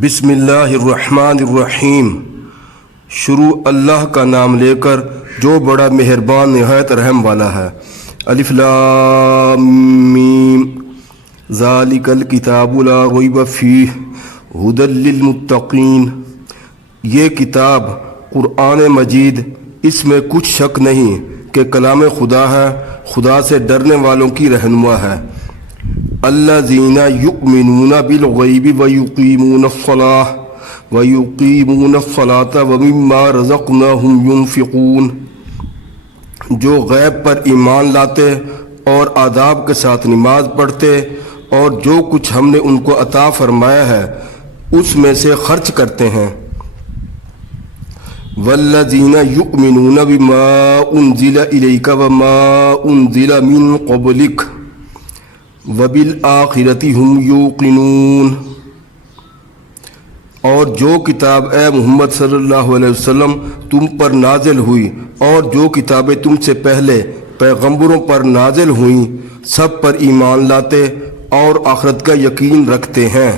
بسم اللہ الرحمن الرحیم۔ شروع اللہ کا نام لے کر جو بڑا مہربان نہایت رحم والا ہے۔ الف لام میم ذالک الکتاب لا ریب فیہ ھدی للمتقین۔ یہ کتاب قرآن مجید، اس میں کچھ شک نہیں کہ کلام خدا ہے، خدا سے ڈرنے والوں کی رہنما ہے۔ الذین یؤمنون بالغیب ویقیمون الصلاۃ ومما رزقناہم ینفقون۔ جو غیب پر ایمان لاتے اور آداب کے ساتھ نماز پڑھتے اور جو کچھ ہم نے ان کو عطا فرمایا ہے اس میں سے خرچ کرتے ہیں۔ والذین یؤمنون بما انزل الیک وما انزل من قبلک وبالآخرۃ ہم یوقنون۔ اور جو کتاب اے محمد صلی اللہ علیہ وسلم تم پر نازل ہوئی اور جو کتابیں تم سے پہلے پیغمبروں پر نازل ہوئیں، سب پر ایمان لاتے اور آخرت کا یقین رکھتے ہیں۔